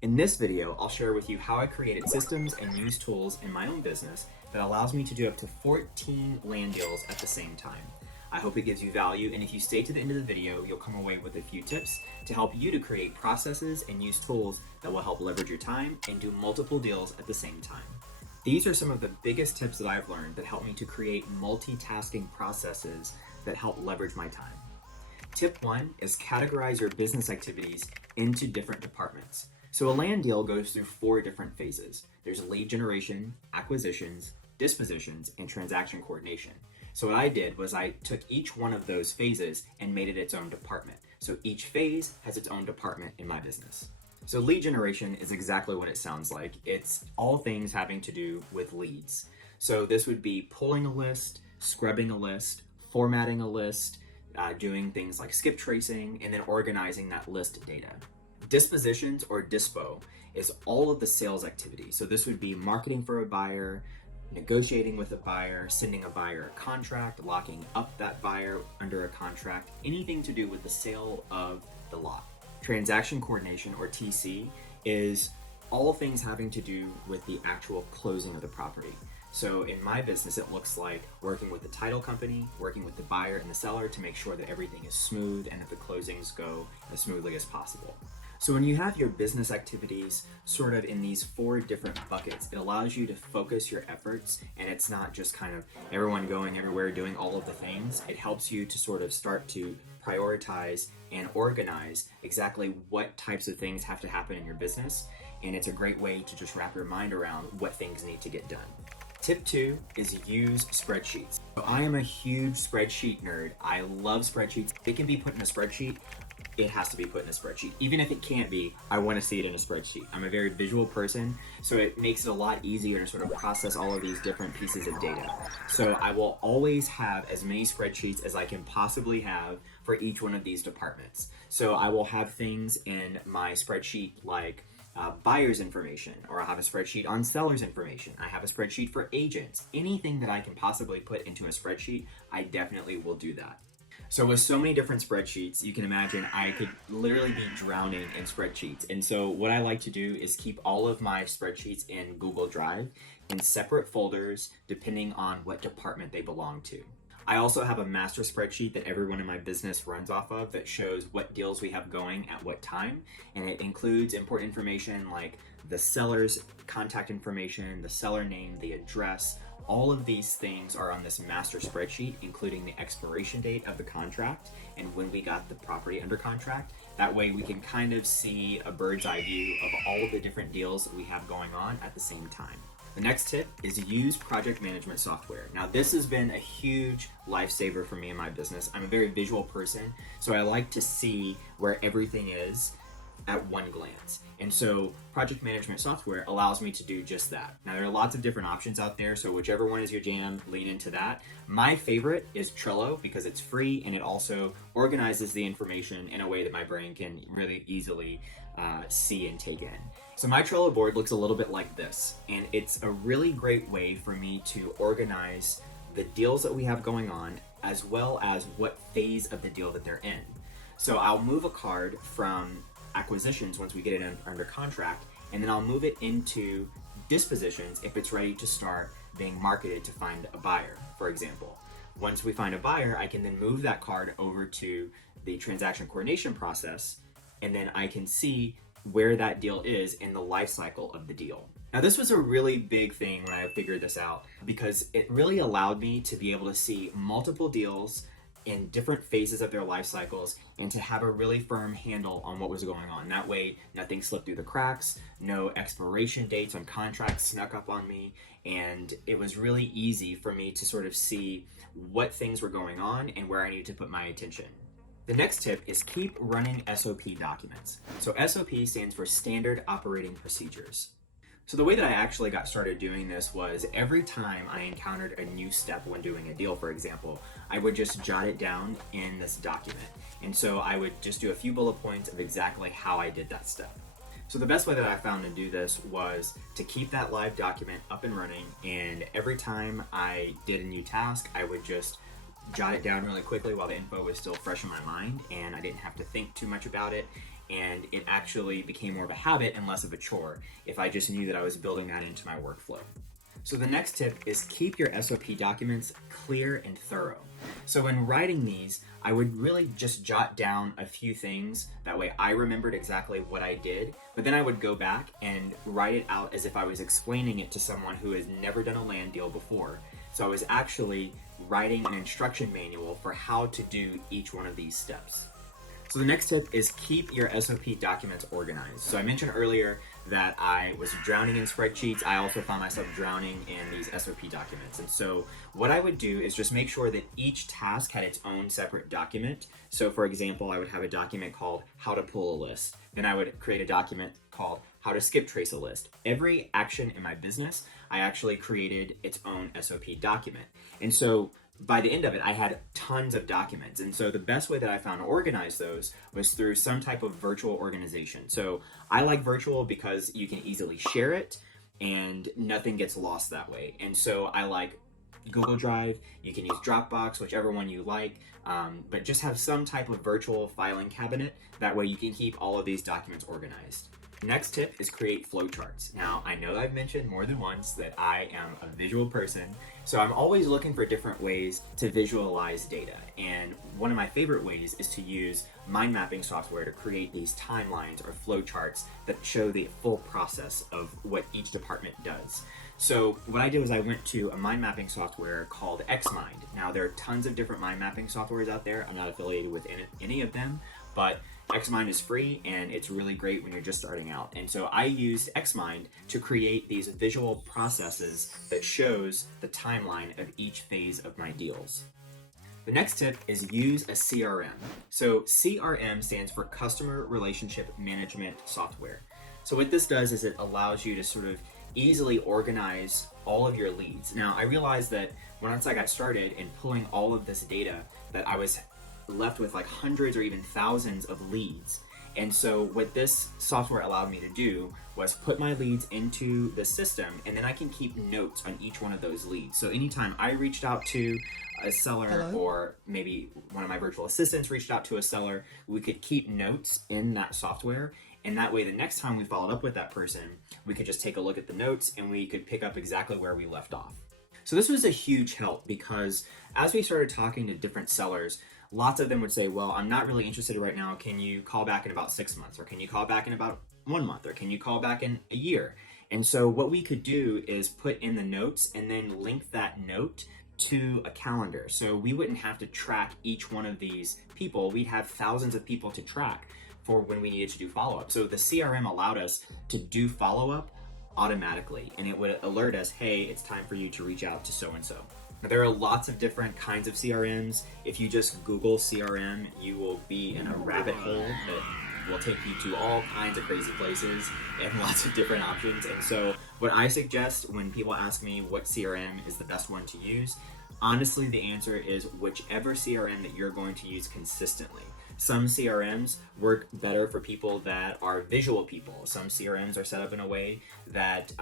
In this video, I'll share with you how I created systems and used tools in my own business that allows me to do up to 14 land deals at the same time. I hope it gives you value, and if you stay to the end of the video, you'll come away with a few tips to help you to create processes and use tools that will help leverage your time and do multiple deals at the same time. These are some of the biggest tips that I've learned that help me to create multitasking processes that help leverage my time. Tip 1 is categorize your business activities into different departments. So a land deal goes through 4 different phases. There's lead generation, acquisitions, dispositions, and transaction coordination. So what I did was I took each one of those phases and made it its own department. So each phase has its own department in my business. So lead generation is exactly what it sounds like. It's all things having to do with leads. So this would be pulling a list, scrubbing a list, formatting a list, doing things like skip tracing, and then organizing that list data. Dispositions, or dispo, is all of the sales activity. So this would be marketing for a buyer, negotiating with a buyer, sending a buyer a contract, locking up that buyer under a contract, anything to do with the sale of the lot. Transaction coordination, or TC, is all things having to do with the actual closing of the property. So in my business, it looks like working with the title company, working with the buyer and the seller to make sure that everything is smooth and that the closings go as smoothly as possible. So when you have your business activities sort of in these 4 different buckets, it allows you to focus your efforts, and it's not just kind of everyone going everywhere doing all of the things. It helps you to sort of start to prioritize and organize exactly what types of things have to happen in your business, and it's a great way to just wrap your mind around what things need to get done. Tip 2 is use spreadsheets. So I am a huge spreadsheet nerd. I love spreadsheets. If it can be put in a spreadsheet, it has to be put in a spreadsheet. Even if it can't be, I want to see it in a spreadsheet. I'm a very visual person, so it makes it a lot easier to sort of process all of these different pieces of data. So I will always have as many spreadsheets as I can possibly have for each one of these departments. So I will have things in my spreadsheet like buyer's information, or I'll have a spreadsheet on seller's information. I have a spreadsheet for agents. Anything that I can possibly put into a spreadsheet, I definitely will do that. So with so many different spreadsheets, you can imagine I could literally be drowning in spreadsheets. And so what I like to do is keep all of my spreadsheets in Google Drive in separate folders depending on what department they belong to. I also have a master spreadsheet that everyone in my business runs off of that shows what deals we have going at what time. And it includes important information like the seller's contact information, the seller name, the address. All of these things are on this master spreadsheet, including the expiration date of the contract and when we got the property under contract. That way we can kind of see a bird's eye view of all of the different deals that we have going on at the same time. The next tip is use project management software. Now, this has been a huge lifesaver for me in my business. I'm a very visual person, so I like to see where everything is at one glance. And so project management software allows me to do just that. Now, there are lots of different options out there, so whichever one is your jam, lean into that. My favorite is Trello because it's free and it also organizes the information in a way that my brain can really easily see and take in. So my Trello board looks a little bit like this, and it's a really great way for me to organize the deals that we have going on, as well as what phase of the deal that they're in. So I'll move a card from acquisitions once we get it under contract, and then I'll move it into dispositions if it's ready to start being marketed to find a buyer, for example. Once we find a buyer, I can then move that card over to the transaction coordination process, and then I can see where that deal is in the life cycle of the deal. Now, this was a really big thing when I figured this out because it really allowed me to be able to see multiple deals in different phases of their life cycles and to have a really firm handle on what was going on. That way, nothing slipped through the cracks, no expiration dates on contracts snuck up on me, and it was really easy for me to sort of see what things were going on and where I needed to put my attention. The next tip is keep running SOP documents. So SOP stands for Standard Operating Procedures. So the way that I actually got started doing this was every time I encountered a new step when doing a deal, for example, I would just jot it down in this document. And so I would just do a few bullet points of exactly how I did that step. So the best way that I found to do this was to keep that live document up and running. And every time I did a new task, I would just jot it down really quickly while the info was still fresh in my mind and I didn't have to think too much about it. and it actually became more of a habit and less of a chore if I just knew that I was building that into my workflow. So the next tip is keep your SOP documents clear and thorough. So when writing these, I would really just jot down a few things. That way I remembered exactly what I did, but then I would go back and write it out as if I was explaining it to someone who has never done a land deal before. So I was actually writing an instruction manual for how to do each one of these steps. So the next tip is keep your SOP documents organized. So I mentioned earlier that I was drowning in spreadsheets. I also found myself drowning in these SOP documents. And so what I would do is just make sure that each task had its own separate document. So for example, I would have a document called how to pull a list. Then I would create a document called how to skip trace a list. Every action in my business, I actually created its own SOP document. And so by the end of it, I had tons of documents. And so the best way that I found to organize those was through some type of virtual organization. So I like virtual because you can easily share it and nothing gets lost that way. And so I like Google Drive. You can use Dropbox, whichever one you like, but just have some type of virtual filing cabinet. That way you can keep all of these documents organized. Next tip is create flowcharts. Now, I know I've mentioned more than once that I am a visual person, so I'm always looking for different ways to visualize data. And one of my favorite ways is to use mind mapping software to create these timelines or flowcharts that show the full process of what each department does. So what I did was I went to a mind mapping software called Xmind. Now, there are tons of different mind mapping softwares out there. I'm not affiliated with any of them, but Xmind is free and it's really great when you're just starting out. And so I used Xmind to create these visual processes that shows the timeline of each phase of my deals. The next tip is use a CRM. So CRM stands for Customer Relationship Management Software. So what this does is it allows you to sort of easily organize all of your leads. Now, I realized that once I got started in pulling all of this data, that I was left with like hundreds or even thousands of leads. And so what this software allowed me to do was put my leads into the system, and then I can keep notes on each one of those leads. So anytime I reached out to a seller, or maybe one of my virtual assistants reached out to a seller, we could keep notes in that software. And that way, the next time we followed up with that person, we could just take a look at the notes and we could pick up exactly where we left off. So this was a huge help because as we started talking to different sellers, lots of them would say, well, I'm not really interested right now. Can you call back in about 6 months? Or can you call back in about 1 month? Or can you call back in a year? And so what we could do is put in the notes and then link that note to a calendar. So we wouldn't have to track each one of these people. We'd have thousands of people to track for when we needed to do follow-up. So the CRM allowed us to do follow-up automatically, and it would alert us, hey, it's time for you to reach out to so-and-so. Now, there are lots of different kinds of CRMs. If you just Google CRM, you will be in a rabbit hole that will take you to all kinds of crazy places and lots of different options. And so what I suggest when people ask me what CRM is the best one to use, honestly, the answer is whichever CRM that you're going to use consistently. Some CRMs work better for people that are visual people. Some CRMs are set up in a way that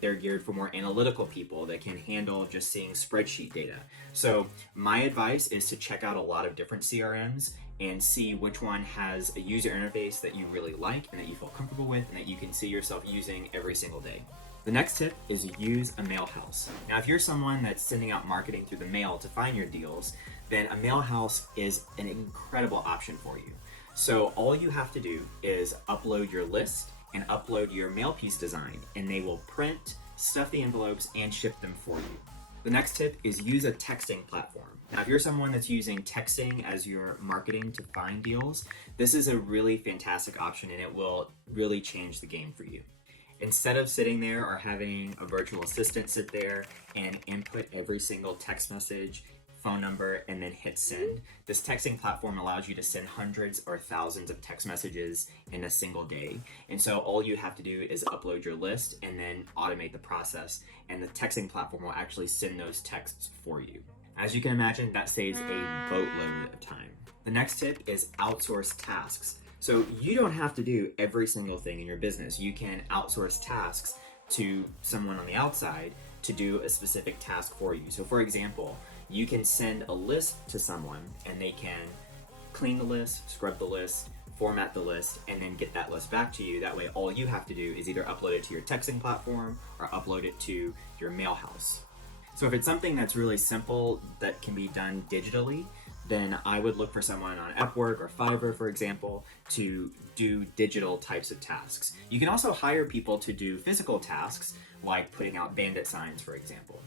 they're geared for more analytical people that can handle just seeing spreadsheet data. So my advice is to check out a lot of different CRMs and see which one has a user interface that you really like and that you feel comfortable with and that you can see yourself using every single day. The next tip is use a mail house. Now, if you're someone that's sending out marketing through the mail to find your deals, then a mail house is an incredible option for you. So all you have to do is upload your list and upload your mail piece design, and they will print, stuff the envelopes, and ship them for you. The next tip is use a texting platform. Now, if you're someone that's using texting as your marketing to find deals, this is a really fantastic option, and it will really change the game for you. Instead of sitting there or having a virtual assistant sit there and input every single text message, phone number, and then hit send, this texting platform allows you to send hundreds or thousands of text messages in a single day. And so all you have to do is upload your list and then automate the process, and the texting platform will actually send those texts for you. As you can imagine, that saves a boatload of time. The next tip is outsource tasks. So you don't have to do every single thing in your business. You can outsource tasks to someone on the outside to do a specific task for you. So for example, you can send a list to someone and they can clean the list, scrub the list, format the list, and then get that list back to you. That way all you have to do is either upload it to your texting platform or upload it to your mail house. So if it's something that's really simple that can be done digitally, then I would look for someone on Upwork or Fiverr, for example, to do digital types of tasks. You can also hire people to do physical tasks, like putting out bandit signs, for example.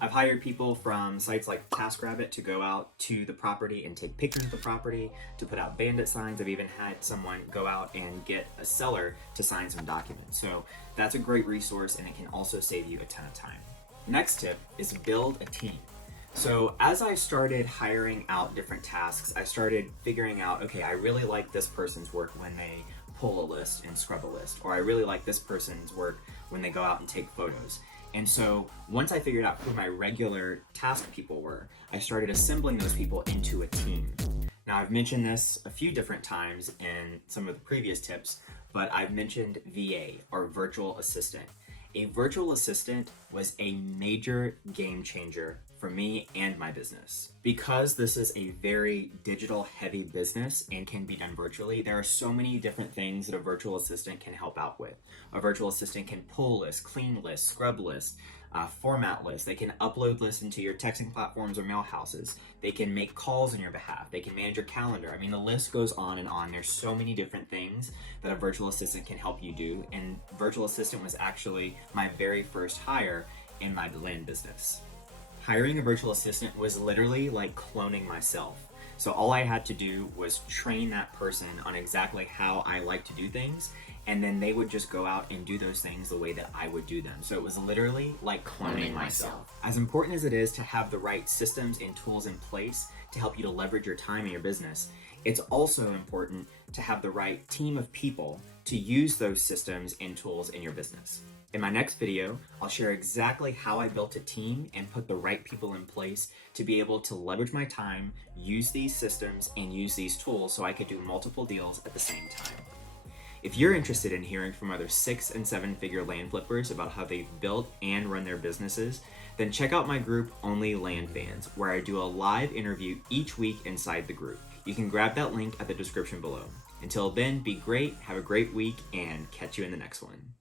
I've hired people from sites like TaskRabbit to go out to the property and take pictures of the property, to put out bandit signs. I've even had someone go out and get a seller to sign some documents. So that's a great resource, and it can also save you a ton of time. Next tip is build a team. So as I started hiring out different tasks, I started figuring out, okay, I really like this person's work when they pull a list and scrub a list, or I really like this person's work when they go out and take photos. And so once I figured out who my regular task people were, I started assembling those people into a team. Now I've mentioned this a few different times in some of the previous tips, but I've mentioned VA, or virtual assistant. A virtual assistant was a major game changer for me and my business. Because this is a very digital heavy business and can be done virtually, there are so many different things that a virtual assistant can help out with. A virtual assistant can pull lists, clean lists, scrub lists, format lists. They can upload lists into your texting platforms or mail houses. They can make calls on your behalf. They can manage your calendar. I mean, the list goes on and on. There's so many different things that a virtual assistant can help you do. And virtual assistant was actually my very first hire in my land business. Hiring a virtual assistant was literally like cloning myself. So all I had to do was train that person on exactly how I like to do things, and then they would just go out and do those things the way that I would do them. So it was literally like cloning myself. As important as it is to have the right systems and tools in place to help you to leverage your time in your business, it's also important to have the right team of people to use those systems and tools in your business. In my next video, I'll share exactly how I built a team and put the right people in place to be able to leverage my time, use these systems, and use these tools so I could do multiple deals at the same time. If you're interested in hearing from other 6- and 7-figure land flippers about how they've built and run their businesses, then check out my group OnlyLandFans, where I do a live interview each week inside the group. You can grab that link at the description below. Until then, be great, have a great week, and catch you in the next one.